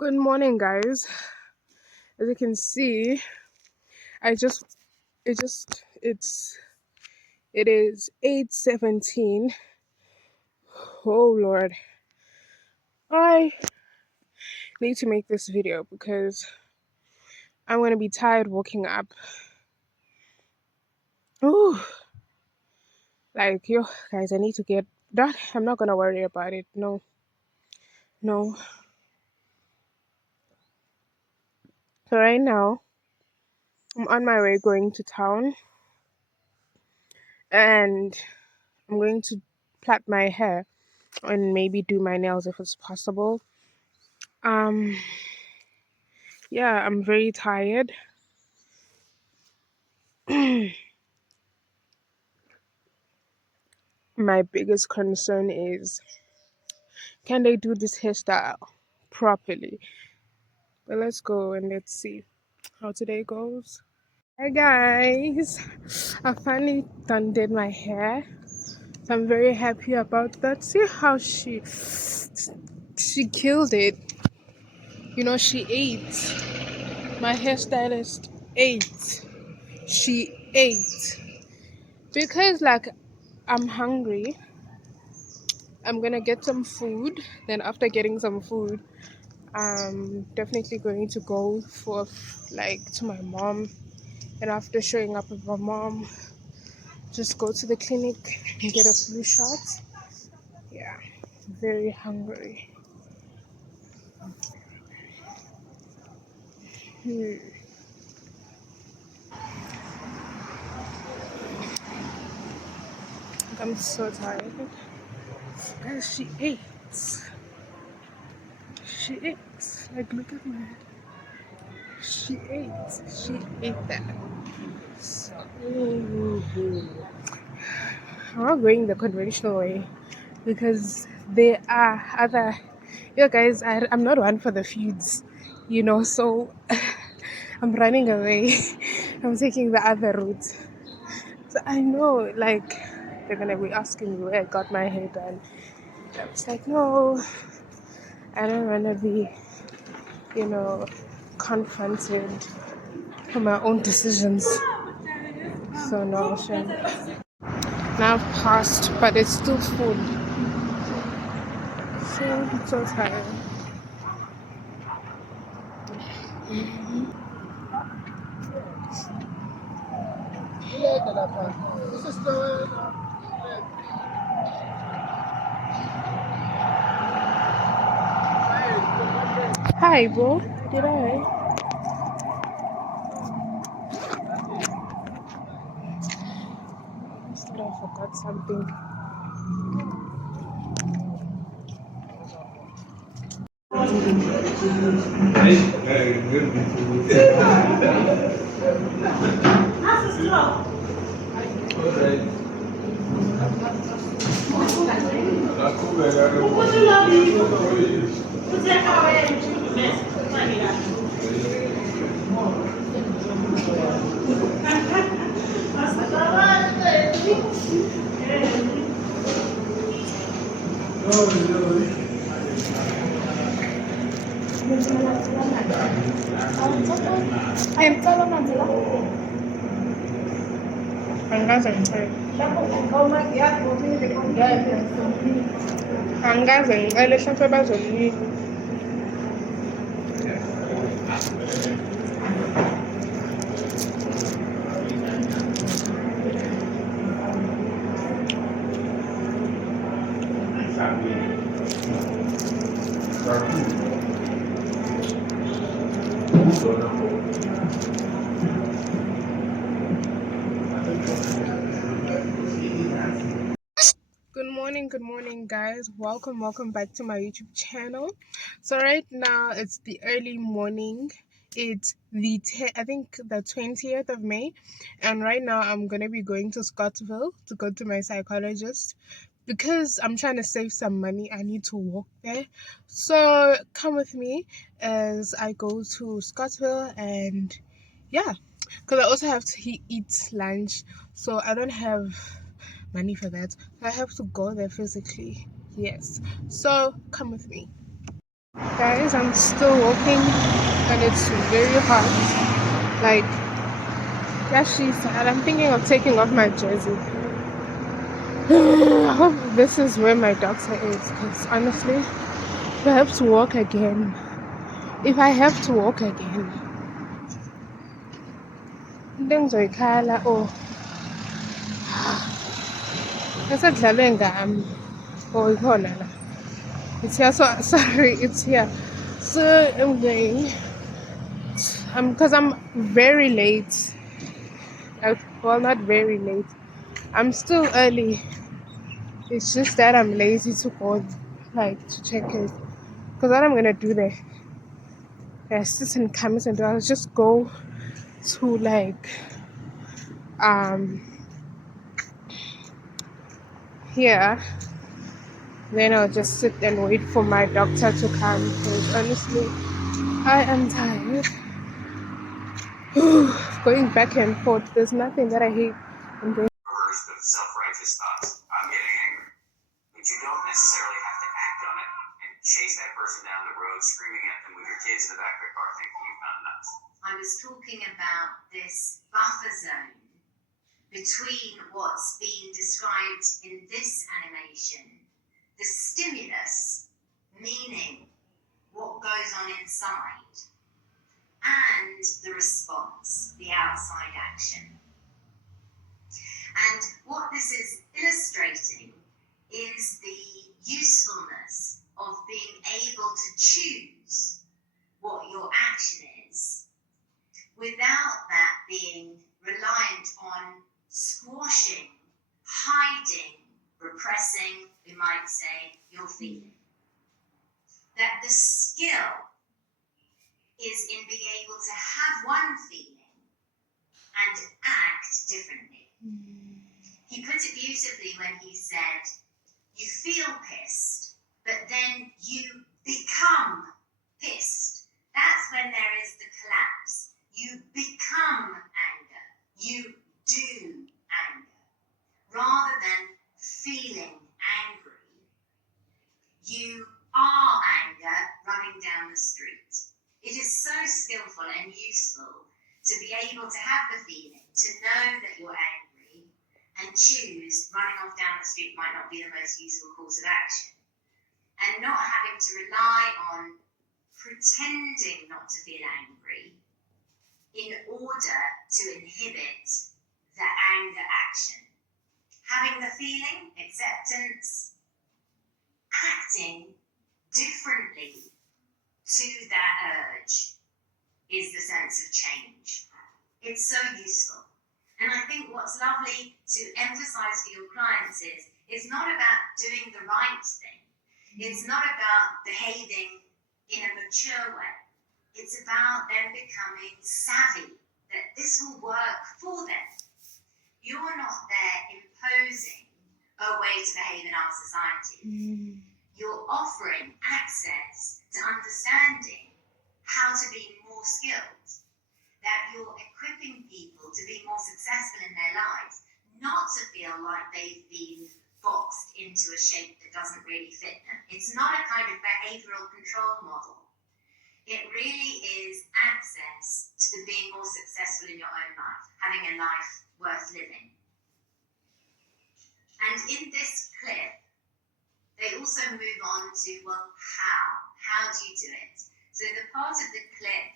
Good morning, guys. As you can see, I just it is 8:17. Oh Lord. I need to make this video because I'm gonna be tired waking up. Ooh, like yo guys, I need to get that. I'm not gonna worry about it. No, no. So right now I'm on my way going to town and I'm going to plait my hair and maybe do my nails if it's possible. Um yeah, I'm very tired. My biggest concern is, can they do this hairstyle properly? But let's go and let's see how today goes. Hi guys, I finally done did my hair, so I'm very happy about that. See how she killed it. She ate. My hairstylist ate. She ate because like I'm hungry. I'm gonna get some food. Then after getting some food, I'm definitely going to go for like to my mom, and after showing up with my mom, just go to the clinic and get a flu shot. Yeah, very hungry. Hmm. I'm so tired. Guys, she ate. She ate. Like, look at my head. She ate. She ate that. So, I'm not going the conventional way because there are other. Yeah, guys, I'm not one for the feuds, so I'm running away. I'm taking the other route. So I know, like, they're gonna be asking me where I got my hair done. I was like, no, I don't wanna be, you know, confronted for my own decisions. So no, shame. Now I've passed, but it's still full. So I'm so tired. Hi, bro. Did I? I thought I forgot something. Angaze ngicela hlampe bazomnika. Good morning, guys. Welcome back to my YouTube channel. So right now it's the early morning. It's I think the 20th of May, and right now I'm gonna be going to Scottsville to go to my psychologist because I'm trying to save some money. I need to walk there, so come with me as I go to Scottsville, and yeah, because I also have to eat lunch, so I don't have money for that. I have to go there physically. Yes. So come with me. Guys, I'm still walking and it's very hot. Like, yeah, she said, I'm thinking of taking off my jersey. I hope this is where my doctor is because honestly, if I have to walk again, if I have to walk again, then Zoikala, oh, esedlalwe ngami. Oh, ikhona la. It's here, so sorry, it's here. So I'm going, because I'm very late. Well, not very late. I'm still early. It's just that I'm lazy to go, like, to check it. Because what I'm gonna do there, sit and come and do, I'll just go to like, um, here. Then I'll just sit and wait for my doctor to come. Because honestly, I am tired. Going back and forth. There's nothing that I hate. I'm going. Burst of self-righteous thoughts. I'm getting angry. But you don't necessarily have to act on it and chase that person down the road screaming at them with your kids in the back of the car thinking you've gone nuts. I was talking about this buffer zone between what's being described in this animation, the stimulus, meaning what goes on inside, and the response, the outside action. And what this is illustrating is the usefulness of being able to choose what your action is without that being reliant on squashing, hiding, repressing, we might say, your feeling. That the skill is in being able to have one feeling and act differently. He put it beautifully when he said, you feel pissed, but then you become pissed. That's when there is the collapse. You become anger. You do anger. Rather than feeling angry, you are anger running down the street. It is so skillful and useful to be able to have the feeling, to know that you're angry, and choose running off down the street might not be the most useful course of action. And not having to rely on pretending not to feel angry in order to inhibit the anger action. Having the feeling, acceptance, acting differently to that urge is the sense of change. It's so useful. And I think what's lovely to emphasize for your clients is it's not about doing the right thing. It's not about behaving in a mature way. It's about them becoming savvy, that this will work for them. You're not there imposing a way to behave in our society. You're offering access to understanding how to be more skilled, that you're equipping people to be more successful in their lives, not to feel like they've been boxed into a shape that doesn't really fit them. It's not a kind of behavioral control model. It really is access to being more successful in your own life, having a life worth living. And in this clip, they also move on to, well, how? How do you do it? So the part of the clip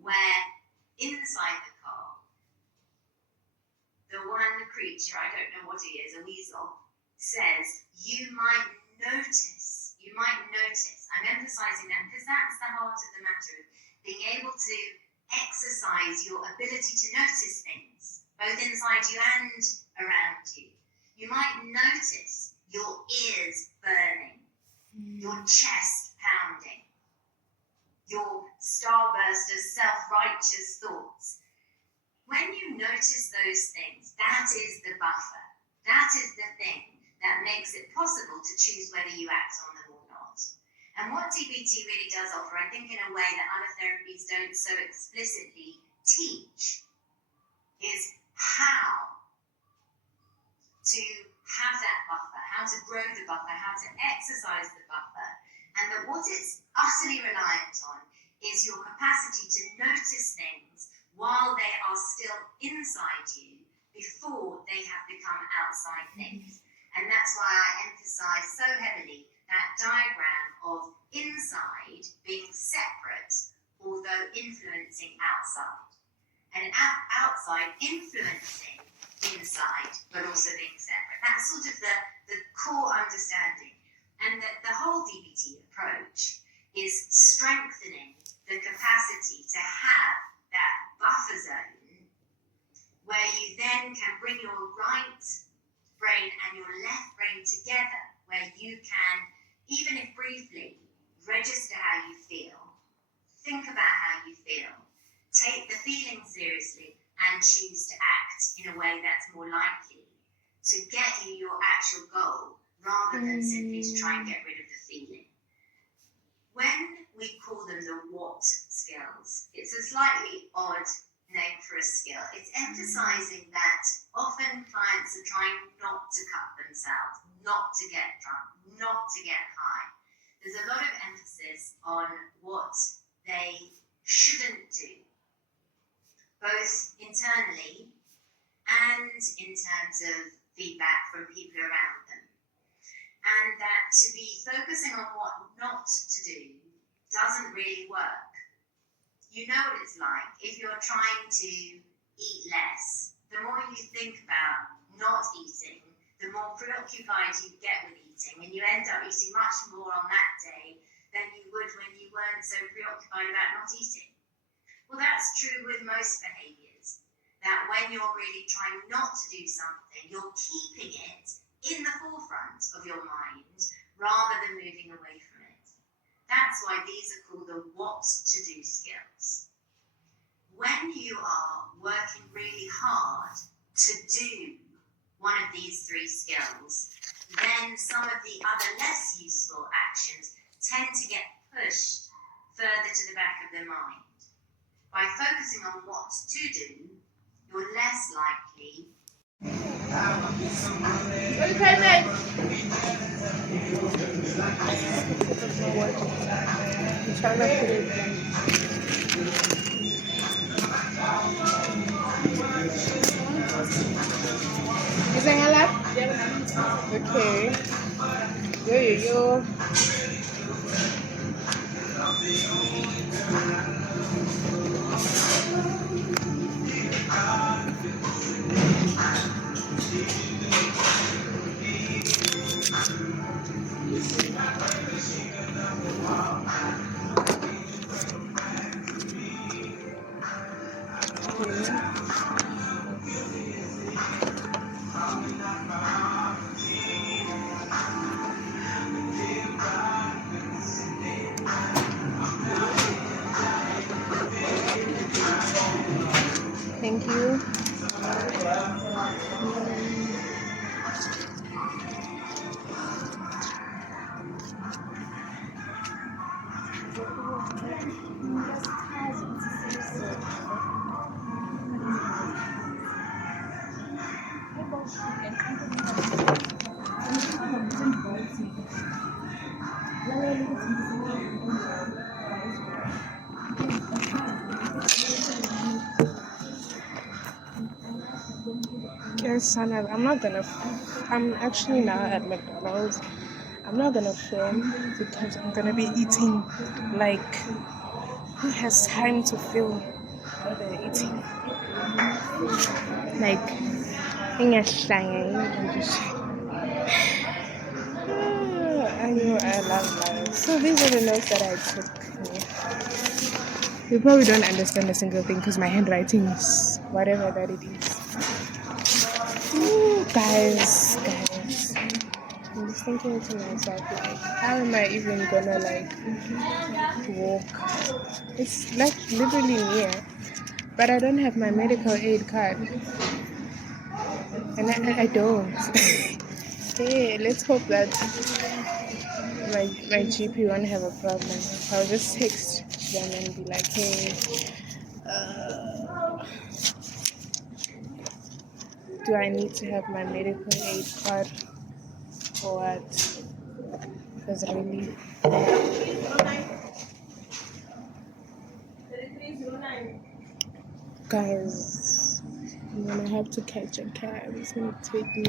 where inside the car, the one creature, I don't know what he is, a weasel, says, you might notice. I'm emphasizing that because that's the heart of the matter, being able to exercise your ability to notice things, both inside you and around you. You might notice your ears burning, your chest pounding, your starburst of self-righteous thoughts. When you notice those things, that is the buffer. That is the thing that makes it possible to choose whether you act on them or not. And what DBT really does offer, I think in a way that other therapies don't so explicitly teach, is how to have that buffer, how to grow the buffer, how to exercise the buffer, and that what it's utterly reliant on is your capacity to notice things while they are still inside you before they have become outside things. And that's why I emphasize so heavily that diagram of inside being separate, although influencing outside, and outside influencing inside, but also being separate. That's sort of the core understanding. And that the whole DBT approach is strengthening the capacity to have that buffer zone where you then can bring your right brain and your left brain together, where you can, even if briefly, register how you feel, think about how you feel, take the feeling seriously, and choose to act in a way that's more likely to get you your actual goal rather than simply to try and get rid of the feeling. When we call them the what skills, it's a slightly odd name for a skill. It's emphasizing that often clients are trying not to cut themselves, not to get drunk, not to get high. There's a lot of emphasis on what they shouldn't do, both internally and in terms of feedback from people around them. And that to be focusing on what not to do doesn't really work. You know what it's like. If you're trying to eat less, the more you think about not eating, the more preoccupied you get with eating, and you end up eating much more on that day than you would when you weren't so preoccupied about not eating. Well, that's true with most behaviours, that when you're really trying not to do something, you're keeping it in the forefront of your mind rather than moving away from it. That's why these are called the what to do skills. When you are working really hard to do one of these three skills, then some of the other less useful actions tend to get pushed further to the back of the mind. By focusing on what to do, you're less likely. Okay, next. Try not to do it. Is that halal? Okay. Yo. Thank you. Yes, Sana, I'm actually now at McDonald's. I'm not gonna film because I'm gonna be eating. Like, who has time to film while they're eating? Like, I know I love life. So these are the notes that I took. Yeah. You probably don't understand a single thing because my handwriting is whatever that it is. Ooh, guys. I'm just thinking to myself, like, how am I even gonna like walk? It's like literally near, but I don't have my medical aid card, and I don't. Hey, let's hope that my GP won't have a problem. I'll just text them and be like, hey, do I need to have my medical aid card or what? because really, 3309. guys, I'm gonna have to catch a cab. It's gonna take me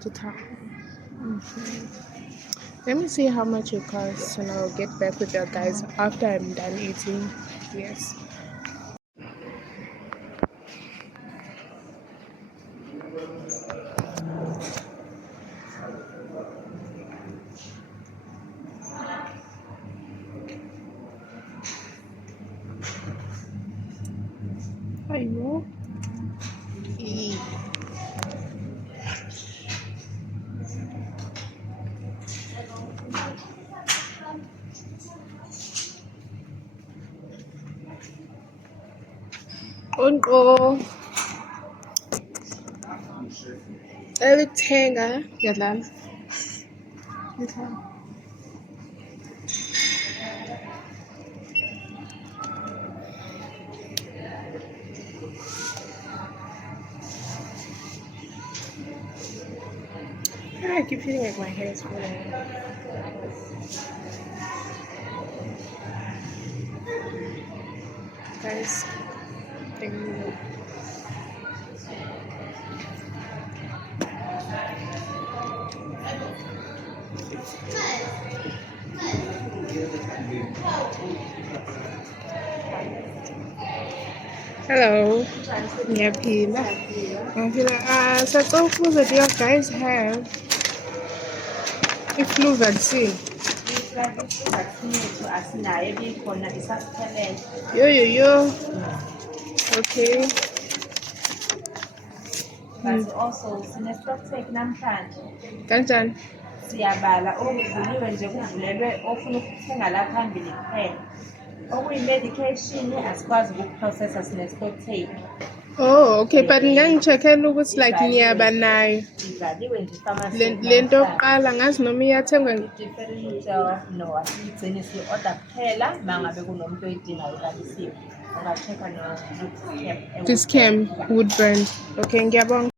to town. Let me see how much it costs, and I'll get back with you guys after I'm done eating. Yes. Ayo. Unko. Elithenga ngiyadlala. I keep feeling like my hair is falling. Guys, thank you. Hello. Ngiyaphila. So what do you guys have i-flu vaccine? Yo. Okay. But also sine-stocktake namhlanje. Kanjani? Siyabala okuvuliwe nje kuvulelwe ofuna ukuthenga la phambili kuphela. Okuyi-medication asikwazi ukuprocessa sine-stocktake. Oh, okay, but ngangi-check-ela ukuthi like niyaba nayo. Ivaliwe nje ifamasi. Lento yokuqala ngazi noma iyathengwa. No, asiyigcini siyi-order kuphela mangabe kunomuntu oyidingayo ibalisiwe. Ungachecka no-Discam Wood brand. Okay, ngiyabonga.